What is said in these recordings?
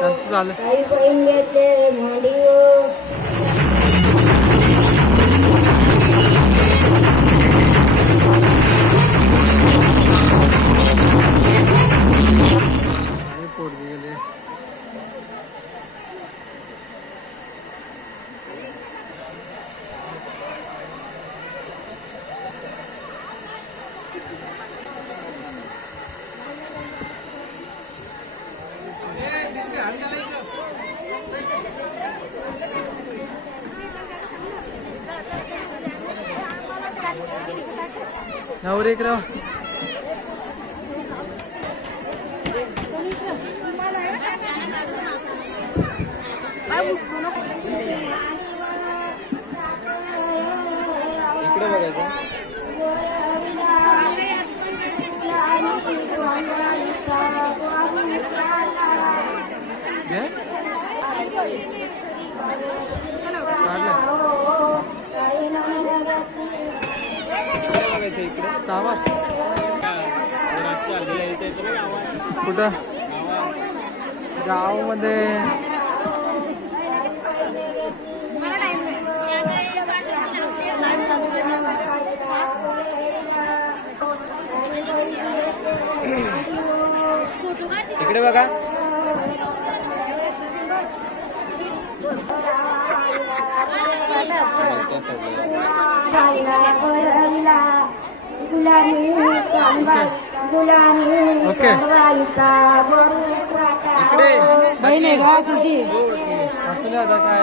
त्यांचं झालं काही बहीण घेतले भांडी नवरे इकडे बघायचं. घे. इकडे कुठं? गावामध्ये. इकडे बघा. ओके. बहीण आहे का तुझी. असू द्या आता काय.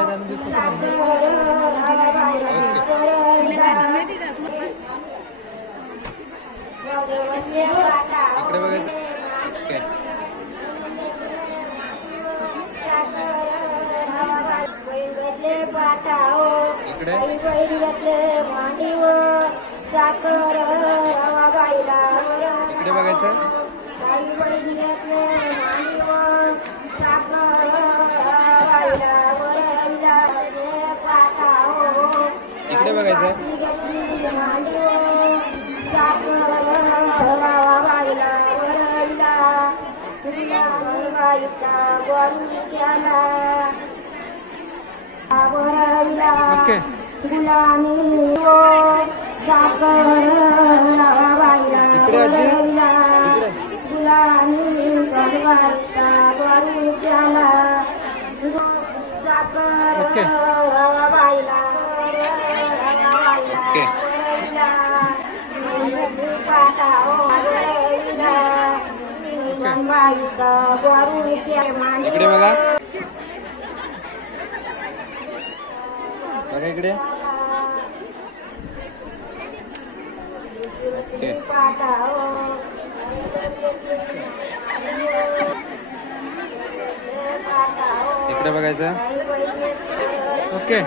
इकडे बघायचं. ओके. इकडे. इकडे ओके. इकडे आजी. ओके. ओके. इकडे बघा. बघा इकडे. ओके. इकडे बघायचं. ओके.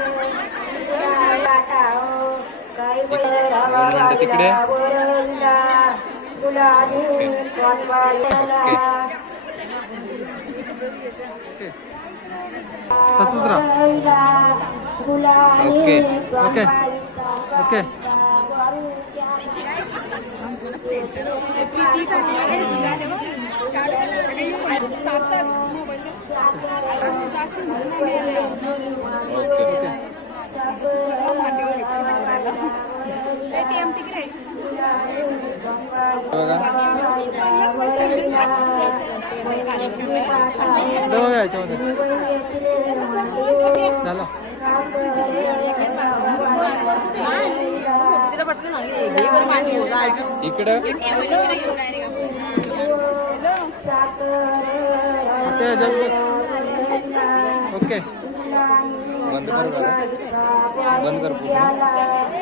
तिकडे. तसंच राहा. Okay. Okay. Okay. Okay okay. बघा इकडे? याच्यामध्ये झालं इकडं ओके. बंद कर बंद कर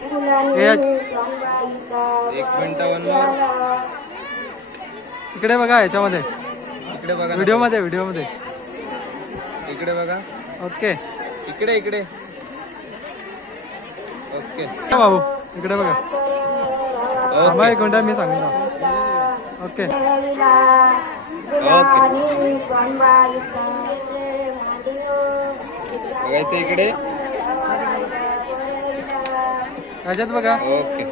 एक मिनिट इकडे बघा याच्यामध्ये. इकडे बघा. व्हिडिओमध्ये व्हिडिओमध्ये इकडे बघा. ओके. इकडे इकडे. ओके. बाबू इकडे बघा. थांबा ओके एक मिनिट मी सांगतो. ओके. बघायचं इकडे. याच्यात बघा. ओके.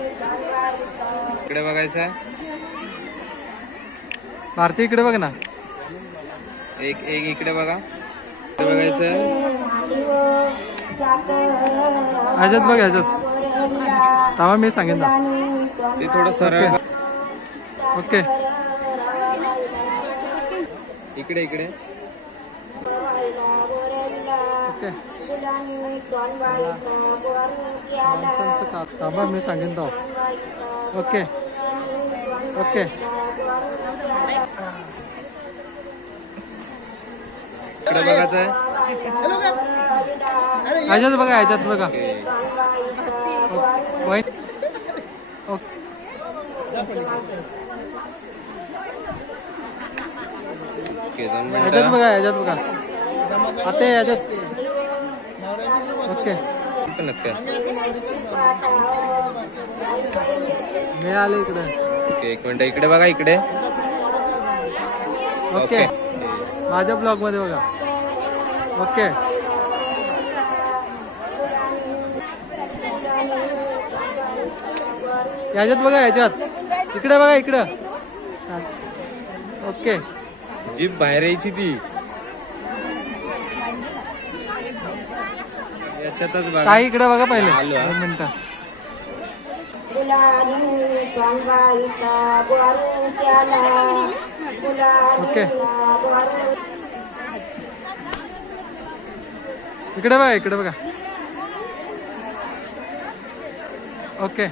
इकडे बघायचं आहे. भारती इकडे बघ ना. एक एक इकडे बघा. इकडे बघायचं ह्याच्यात बघ ह्याच्यात. थांबा मी सांगेन ना. ते थोडं सरळ ओके. इकडे इकडे. ओके. माणसांचं का थांबा मी सांगेन तो. ओके. ओके. इकडे बघायचं आहे ह्याच्यात बघा ह्याच्यात बघा. ओके. वाईन ओके ह्याच्यात बघा ह्याच्यात बघा. आता ह्याच्यात ओके मी आले इकडे. ओके एक मिनिट इकडे बघा इकडे. ओके माझ्या ब्लॉग मध्ये बघा. ओके ह्याच्यात बघा ह्याच्यात इकडे बघा इकडं. ओके जीप बाहेर यायची ती. बघा. ताई इकडे बघा पहिले. आलो. दोन मिनिटं. ओके. इकडे बघा इकडे बघा. ओके.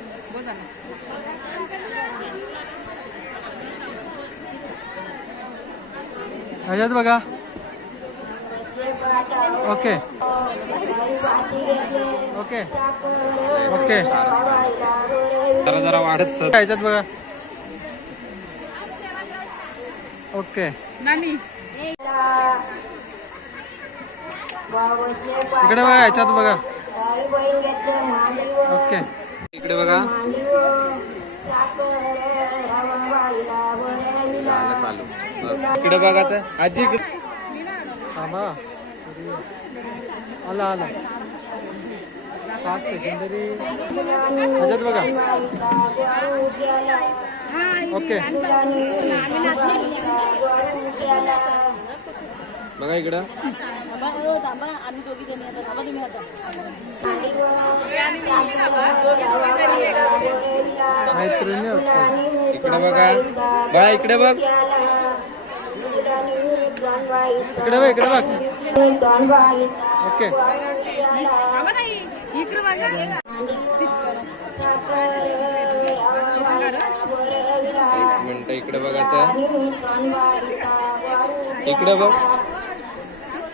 ह्याच्यात बघा. ओके. ओके. ओके. जरा जरा वाढत सर. ह्याच्यात बघा. ओके. इकडे बघा ह्याच्यात बघा. ओके. इकडे बघा. चालू. इकडे बघायचं. आजी इकडे. थांबा. आला आला. पाच सेकंदरी ह्याच्यात बघा. ओके बघा इकडं. मैत्रिणी होत्या. इकडे बघा. बघा इकडे बघ. इकडे बघ इकडे बघ. ओके मिनिट इकडे बघायचं इकडे बघ.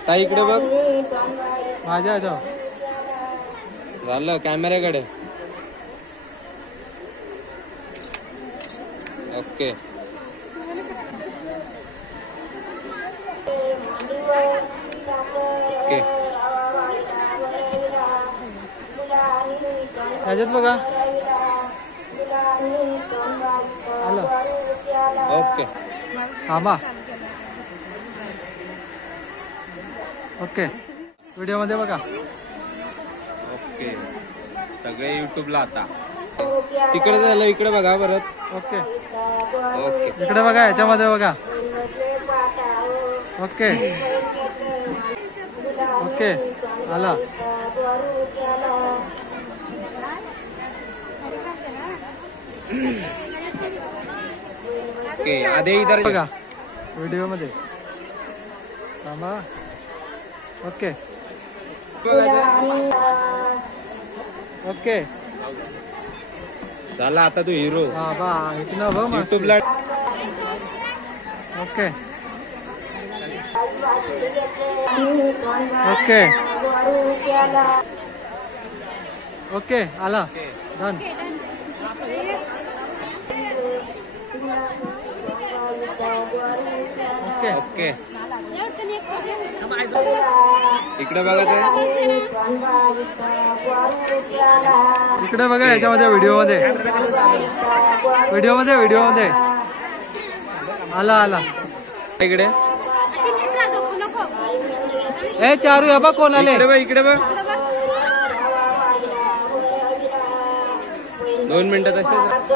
ताई इकडे बघ. माझ्या झालं कॅमेऱ्याकडे. Okay okay. ह्याच्यात बघा. आलं. ओके. थांबा. ओके. व्हिडिओमध्ये बघा. ओके. सगळे युट्यूबला आता. तिकडे झालं इकडे बघा परत. ओके. ओके. इकडे बघा ह्याच्यामध्ये बघा. ओके. ओके आला. ओके आधी इधर बघा व्हिडिओमध्ये. थांबा. ओके. ओके. झाला आता तू हिरो. बाबा इकडं बघ मागची. युट्यूबला ओके. ओके. ओके आला. Done okay. ओके. इकडे बघायचं इकडे बघा याच्यामध्ये व्हिडिओमध्ये व्हिडिओमध्ये व्हिडिओमध्ये आला आला. इकडे. ए चारू हे बघ कोण आले इकडे बघ इकडे बघ. दोन मिनिटं तसेच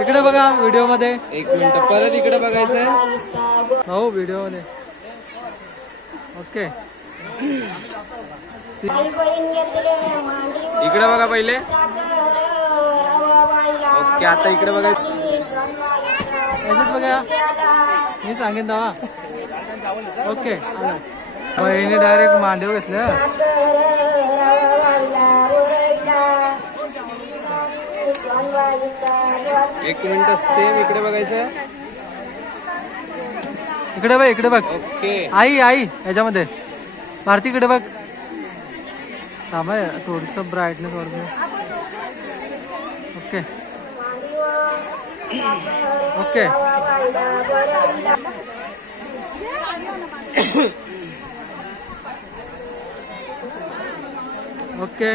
इकडे बघा व्हिडिओमध्ये एक मिनिट परत इकडे बघायचंय हो व्हिडिओमध्ये ओके. इकडे बघा पहिले. ओके आता इकडे बघायचं. बघा. मी सांगेन दवा ओके बहिणी डायरेक्ट मांडीव घेतलं. एक मिनिट सेम इकडे बघायचं? इकडे बघ इकडे बघ. ओके. आई आई याच्यामध्ये. भारती इकडे बघ. थांबा थोडस ब्राईटनेस वाढतो ओके. ओके. ओके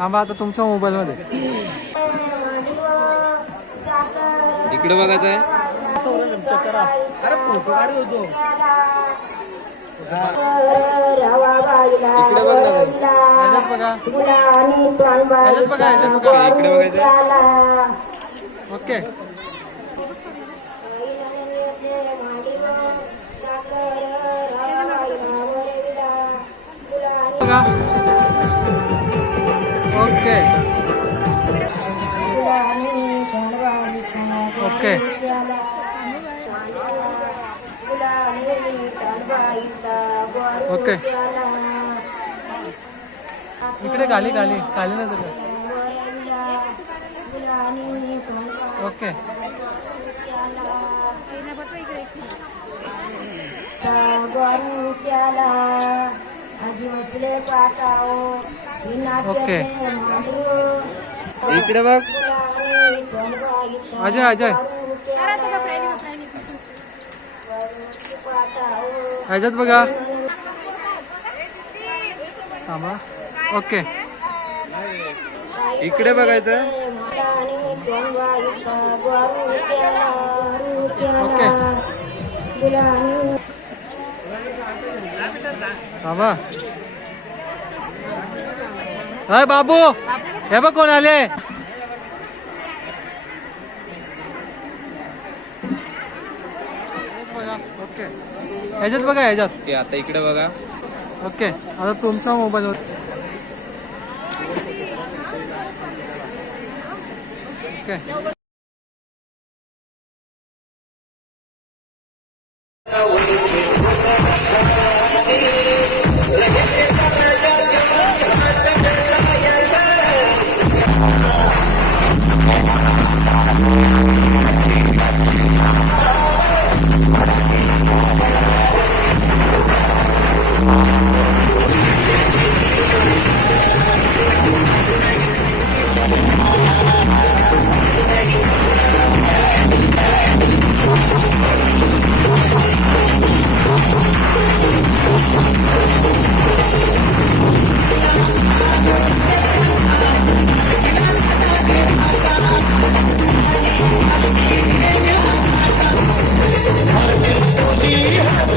थांबा आता तुमच्या मोबाईलमध्ये. इकडे बघायचंय. इकडे बघ ना तू. याच्यात बघा. मुलांनी याच्यात बघा बघा. इकडे बघायचंय. ओके. ओके. इकडे खाली खाली खाली ना तुला ओके. ओके. इकडे बघ. अजय अजय. ह्याच्यात बघा. थांबा. ओके. इकडे बघायचं. ओके. थांबा. अय बाबू. हे बघ कोण आले. ओके. ह्याच्यात बघा ह्याच्यात. आता इकडे बघा. ओके आता मोबाईल होत. ओके.